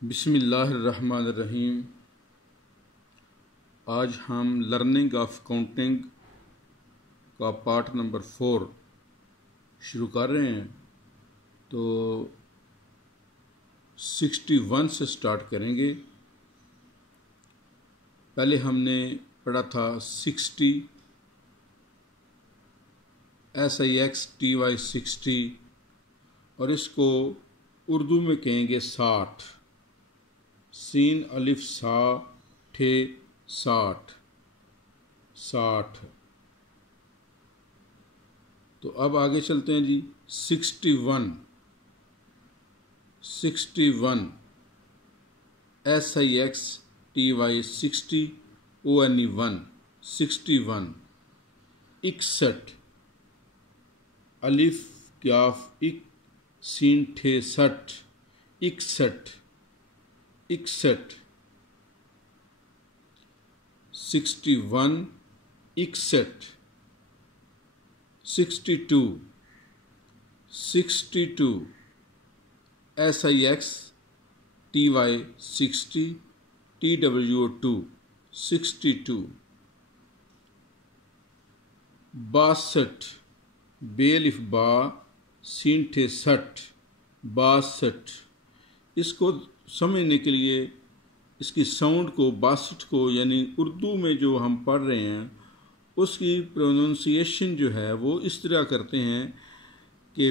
बिस्मिल्लाहिर्रहमानिर्रहीम। आज हम लर्निंग ऑफ काउंटिंग का पार्ट नंबर 4 शुरू कर रहे हैं। तो 61 से स्टार्ट करेंगे। पहले हमने पढ़ा था 60 SIX TY 60 और इसको उर्दू में कहेंगे 60। सीन अलिफ सा ठे 60 60। तो अब आगे चलते हैं जी। 61 SIX TY 60 ONE 1 61। 61 अलिफ क्याफ इक सीन ठे 60 61 61। 61 61। 62 SIX TY 60 TWO 2 62। 62 बेलिफ बा सीन ठे 60 62। इसको समझने के लिए इसकी साउंड को 62 को यानी उर्दू में जो हम पढ़ रहे हैं उसकी प्रोनाउंसिएशन जो है वो इस तरह करते हैं कि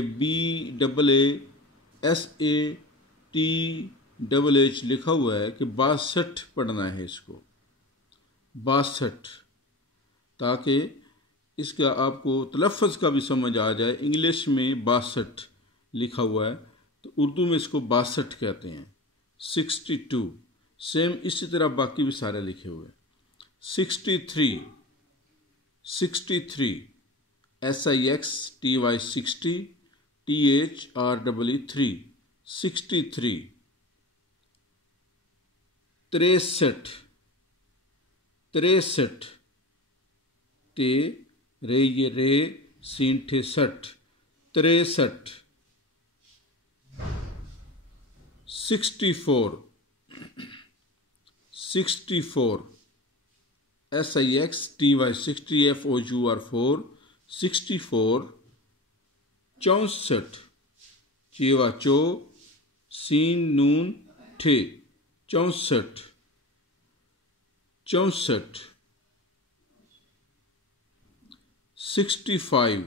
BAASATH लिखा हुआ है कि 62 पढ़ना है इसको 62, ताकि इसका आपको तलफ़्फ़ुज़ का भी समझ आ जाए। इंग्लिश में 62 लिखा हुआ है तो उर्दू में इसको 62 कहते हैं। 62 सेम इसी तरह बाकी भी सारे लिखे हुए। 63 SIX TY 60 THREE 3 63। 63 ते रे ये रे सीन ठे 60 63। 64 SIX TY 60 FOUR 4 64। 64 चेवा चो सीन नून ठे 64 64। 65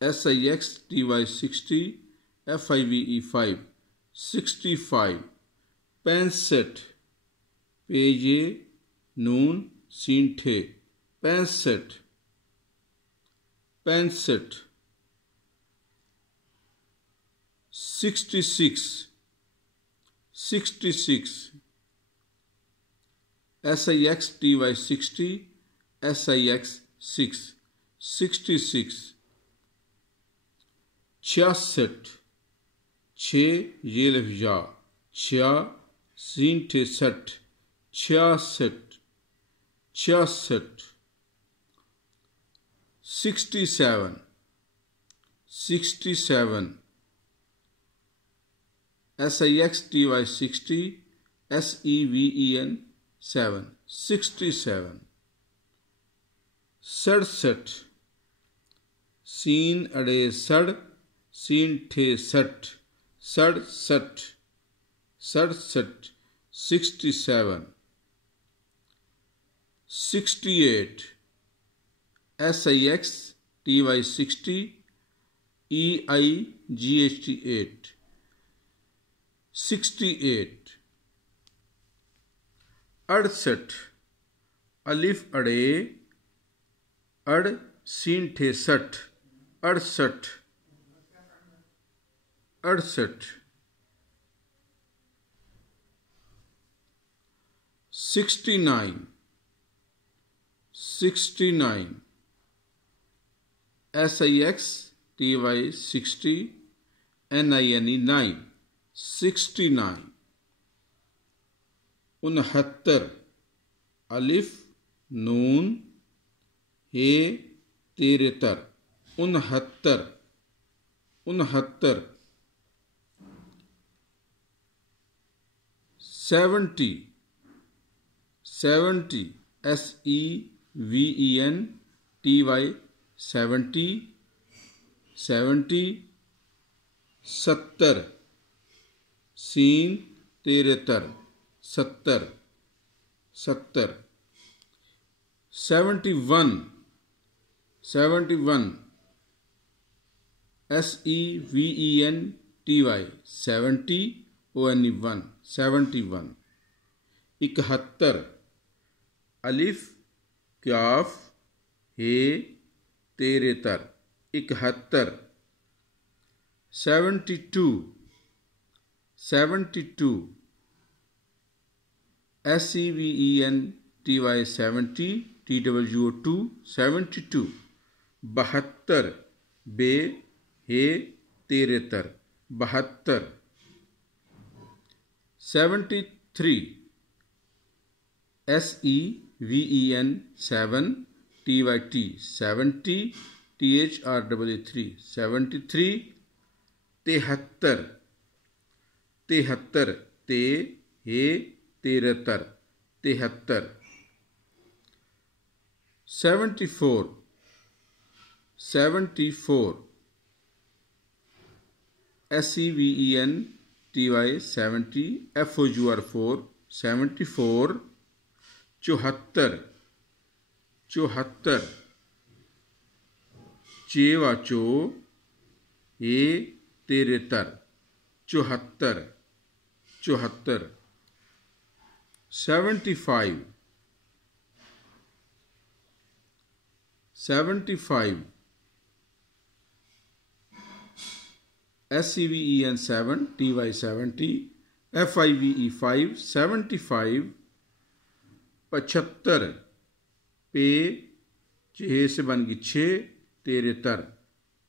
SIX TY 60 FIVE 5 65। 65 पेजे नून सीन ठे 65 65। 66 SIX TY 60 SIX 6 66। 66 छे ये लफ्जा 6 सीन ठे 60 66 66। 67 SIX TY 60 SEVEN 7 67। 67 सीन अड़े सड़ सीन ठे 60 67 67। 67 68 SIX TY 60 EIGHT 8 68। 68 अलिफ अड़े अड़ सीन ठे 60 68 68। 69 SIX TY 60 NINE 9 69। 69 अलिफ नून हे तेरे तर 69 69। 70 SEVENTY 70 70 सीन 73 70 71 71 SEVENTY 70 ONE 71 71 अलिफ क्याफ हे तेरे तर 71 72 72 SEVENTY 70 TWO2 72 72 बे हे तेरे तर 72 73 SEVEN 7 TYT 70 THREE 73 73 73 ते हे तेरे तर 73 74 74 SEVENTY 70 FOUR 74 74 74 चेवाचो हे तेरे तर 74 74 75 75 SEVEN 7 TY 70 FIVE 5 75 75 पे छः से बन गई 6 तेरे तर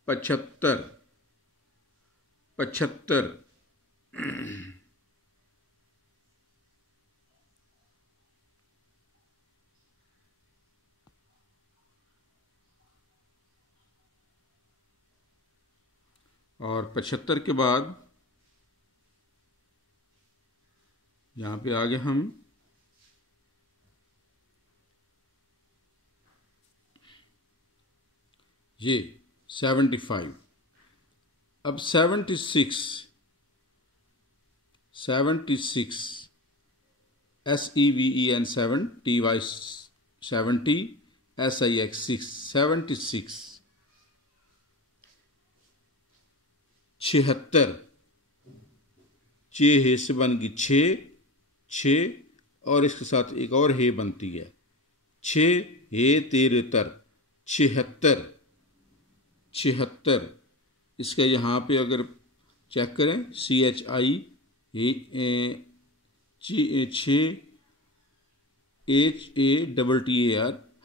75 75 और 75 के बाद यहाँ पे आगे हम ये 75 अब 76 SEVEN 7 TY 70 SIX 6 76 76 चे हे से बन गई 6 और इसके साथ एक और हे बनती है 6 हे तेरे तर 76 76 इसका यहाँ पे अगर चेक करें CHI 6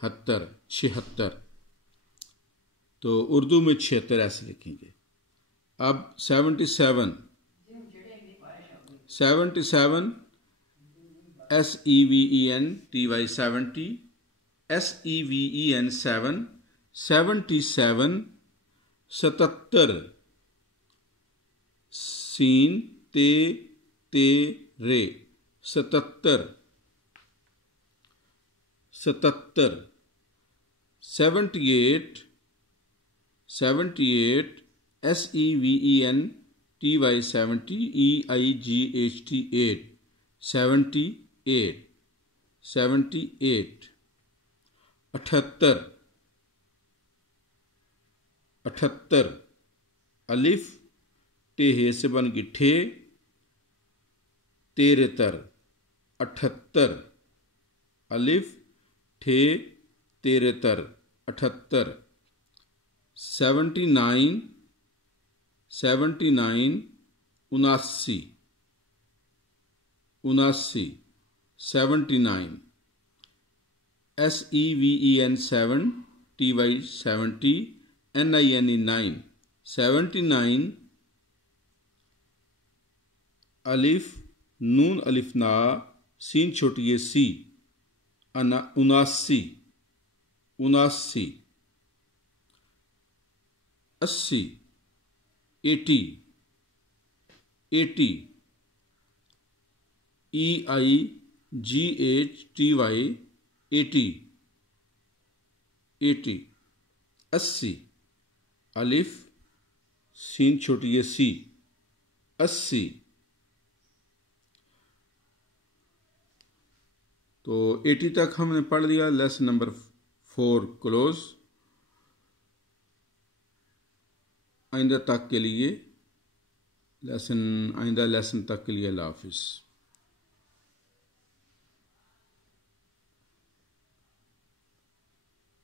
HATTAR 76 तो उर्दू में 76 ऐसे लिखेंगे। अब 77 SEVENTY 70 SEVEN 7 77 77 सीन ते रे 77 78 SEVENTY 70 EIGHT 8 78 78 अलिफ टे हे से बन गई ठे तेरे तर 78 अलिफ ठे तेरे तर 78 79 79 79 79 SEVEN 7 TY 70 NINE 9 79 अलिफ नून अलिफ ना सीन छोटी है सी 79 80 80 EIGHTY 80 80 80 अलिफ सीन छोटी है सी 80। तो 80 तक हमने पढ़ लिया। Lesson number 4 close. आइंदा लेसन तक के लिए अल्लाह हाफिज़।